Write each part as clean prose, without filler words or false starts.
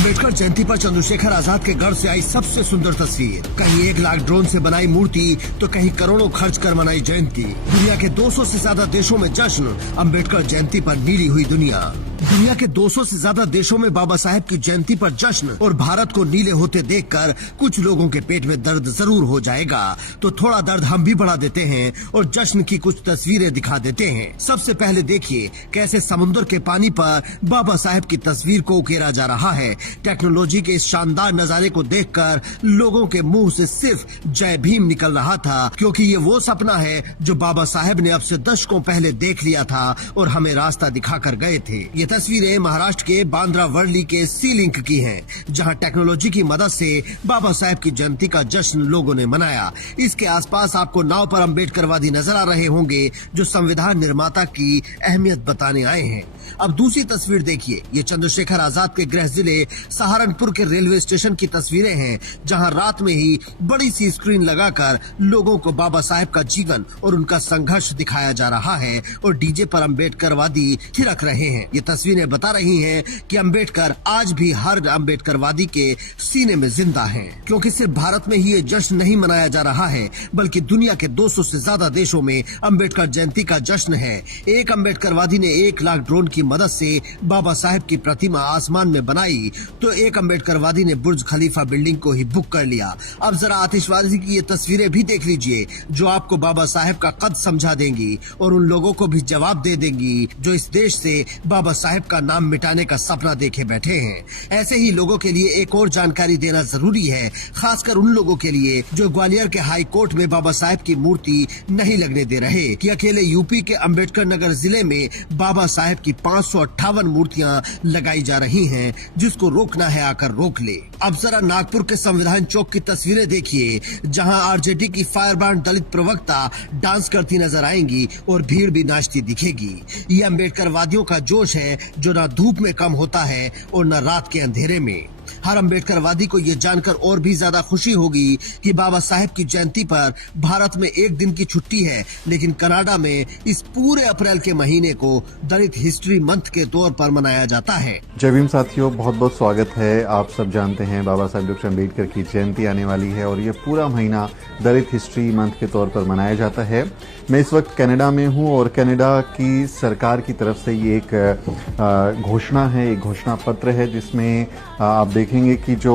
अंबेडकर जयंती पर चंद्रशेखर आजाद के घर से आई सबसे सुंदर तस्वीर। कहीं 1 लाख ड्रोन से बनाई मूर्ति तो कहीं करोड़ों खर्च कर मनाई जयंती। दुनिया के 200 से ज्यादा देशों में जश्न, अंबेडकर जयंती पर नीली हुई दुनिया। दुनिया के 200 से ज्यादा देशों में बाबा साहेब की जयंती पर जश्न और भारत को नीले होते देखकर कुछ लोगों के पेट में दर्द जरूर हो जाएगा, तो थोड़ा दर्द हम भी बढ़ा देते हैं और जश्न की कुछ तस्वीरें दिखा देते हैं। सबसे पहले देखिए कैसे समुद्र के पानी पर बाबा साहेब की तस्वीर को उकेरा जा रहा है। टेक्नोलॉजी के इस शानदार नजारे को देखकर लोगों के मुंह से सिर्फ जय भीम निकल रहा था, क्योंकि ये वो सपना है जो बाबा साहेब ने अब से दशकों पहले देख लिया था और हमें रास्ता दिखाकर गए थे। ये तस्वीरें महाराष्ट्र के बांद्रा वर्ली के सी लिंक की हैं, जहां टेक्नोलॉजी की मदद से बाबा साहेब की जयंती का जश्न लोगों ने मनाया। इसके आसपास आपको नाव पर अम्बेडकरवादी नजर आ रहे होंगे जो संविधान निर्माता की अहमियत बताने आए हैं। अब दूसरी तस्वीर देखिए, ये चंद्रशेखर आजाद के गृह जिले सहारनपुर के रेलवे स्टेशन की तस्वीरें हैं, जहां रात में ही बड़ी सी स्क्रीन लगाकर लोगों को बाबा साहेब का जीवन और उनका संघर्ष दिखाया जा रहा है और डीजे पर अम्बेडकरवादी थिरक रहे हैं। ये तस्वीरें बता रही हैं कि अम्बेडकर आज भी हर अम्बेडकरवादी के सीने में जिंदा हैं, क्योंकि सिर्फ भारत में ही ये जश्न नहीं मनाया जा रहा है, बल्कि दुनिया के 200 से ज्यादा देशों में अम्बेडकर जयंती का जश्न है। एक अम्बेडकरवादी ने 1 लाख ड्रोन की मदद से बाबा साहेब की प्रतिमा आसमान में बनाई, तो एक अम्बेडकरवादी ने बुर्ज खलीफा बिल्डिंग को ही बुक कर लिया। अब जरा आतिशबाजी की ये तस्वीरें भी देख लीजिए, जो आपको बाबा साहेब का कद समझा देंगी और उन लोगों को भी जवाब दे देंगी जो इस देश से बाबा साहेब का नाम मिटाने का सपना देखे बैठे हैं। ऐसे ही लोगों के लिए एक और जानकारी देना जरूरी है, खासकर उन लोगों के लिए जो ग्वालियर के हाई कोर्ट में बाबा साहेब की मूर्ति नहीं लगने दे रहे, कि अकेले यूपी के अम्बेडकर नगर जिले में बाबा साहेब की 558 मूर्तियां लगाई जा रही हैं, जिसको रोकना है आकर रोक ले। अब जरा नागपुर के संविधान चौक की तस्वीरें देखिए, जहां आरजेडी की फायरब्रांड दलित प्रवक्ता डांस करती नजर आएंगी और भीड़ भी नाचती दिखेगी। ये अम्बेडकरवादियों का जोश है जो न धूप में कम होता है और न रात के अंधेरे में। हर अम्बेडकरवादी को ये जानकर और भी ज्यादा खुशी होगी कि बाबा साहेब की जयंती पर भारत में 1 दिन की छुट्टी है, लेकिन कनाडा में इस पूरे अप्रैल के महीने को दलित हिस्ट्री मंथ के तौर पर मनाया जाता है। जय भीम साथियों, बहुत बहुत स्वागत है। आप सब जानते हैं बाबा साहेब डॉक्टर अम्बेडकर की जयंती आने वाली है और ये पूरा महीना दलित हिस्ट्री मंथ के तौर पर मनाया जाता है। मैं इस वक्त कनाडा में हूँ और कनाडा की सरकार की तरफ से ये एक घोषणा है, एक घोषणा पत्र है, जिसमें आप देखेंगे कि जो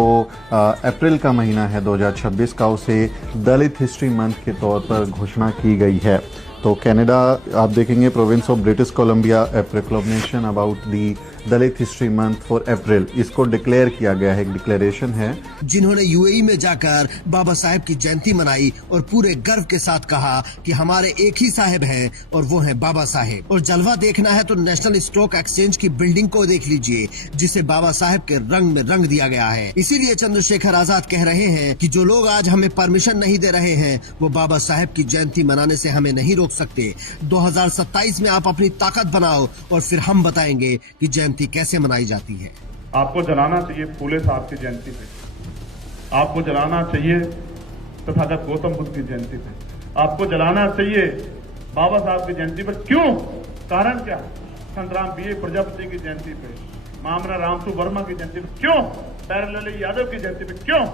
अप्रैल का महीना है 2026 का, उसे दलित हिस्ट्री मंथ के तौर पर घोषणा की गई है। तो कनाडा, आप देखेंगे province of British Columbia A proclamation about the Dalit history month for अप्रैल, इसको डिक्लेयर किया गया है, एक डिक्लेरेशन है। जिन्होंने यूएई में जाकर बाबा साहेब की जयंती मनाई और पूरे गर्व के साथ कहा कि हमारे एक ही साहेब हैं और वो हैं बाबा साहेब। और जलवा देखना है तो नेशनल स्टॉक एक्सचेंज की बिल्डिंग को देख लीजिए, जिसे बाबा साहेब के रंग में रंग दिया गया है। इसीलिए चंद्रशेखर आजाद कह रहे हैं कि जो लोग आज हमें परमिशन नहीं दे रहे हैं, वो बाबा साहेब की जयंती मनाने से हमें नहीं रोक सकते। 2027 में आप अपनी ताकत बनाओ और फिर हम बताएंगे कि जयंती कैसे मनाई जाती है। आपको जलाना चाहिए फूले साहब की जयंती पे, आपको जलाना चाहिए तथागत गौतम बुद्ध की जयंती पे, आपको जलाना चाहिए बाबा साहब की जयंती पर। क्यों? कारण क्या? संतराम बीए प्रजापति की जयंती पे, मामरा रामसु वर्मा की जयंती पे क्यों? प्यारेलाल यादव की जयंती पे क्यों?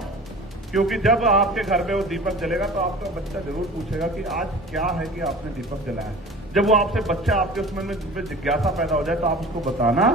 क्योंकि जब आपके घर में वो दीपक जलेगा तो आपका बच्चा जरूर पूछेगा कि आज क्या है कि आपने दीपक जलाया। जब वो आपसे बच्चा आपके उसमें जिज्ञासा पैदा हो जाए तो आप उसको बताना।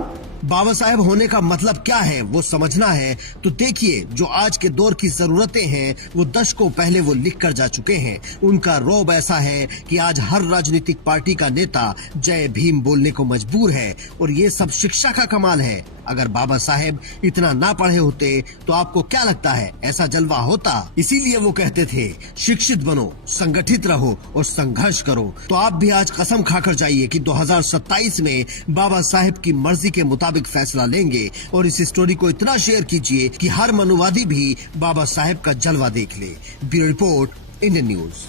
बाबा साहेब होने का मतलब क्या है वो समझना है तो देखिए, जो आज के दौर की जरूरतें हैं वो दशकों पहले वो लिख कर जा चुके हैं। उनका रौब ऐसा है कि आज हर राजनीतिक पार्टी का नेता जय भीम बोलने को मजबूर है, और ये सब शिक्षा का कमाल है। अगर बाबा साहेब इतना ना पढ़े होते तो आपको क्या लगता है ऐसा जलवा होता? इसीलिए वो कहते थे, शिक्षित बनो, संगठित रहो और संघर्ष करो। तो आप भी आज कसम खाकर जाइए कि 2027 में बाबा साहेब की मर्जी के मुताबिक फैसला लेंगे, और इस स्टोरी को इतना शेयर कीजिए कि हर मनुवादी भी बाबा साहेब का जलवा देख ले। Bureau report, Indian news.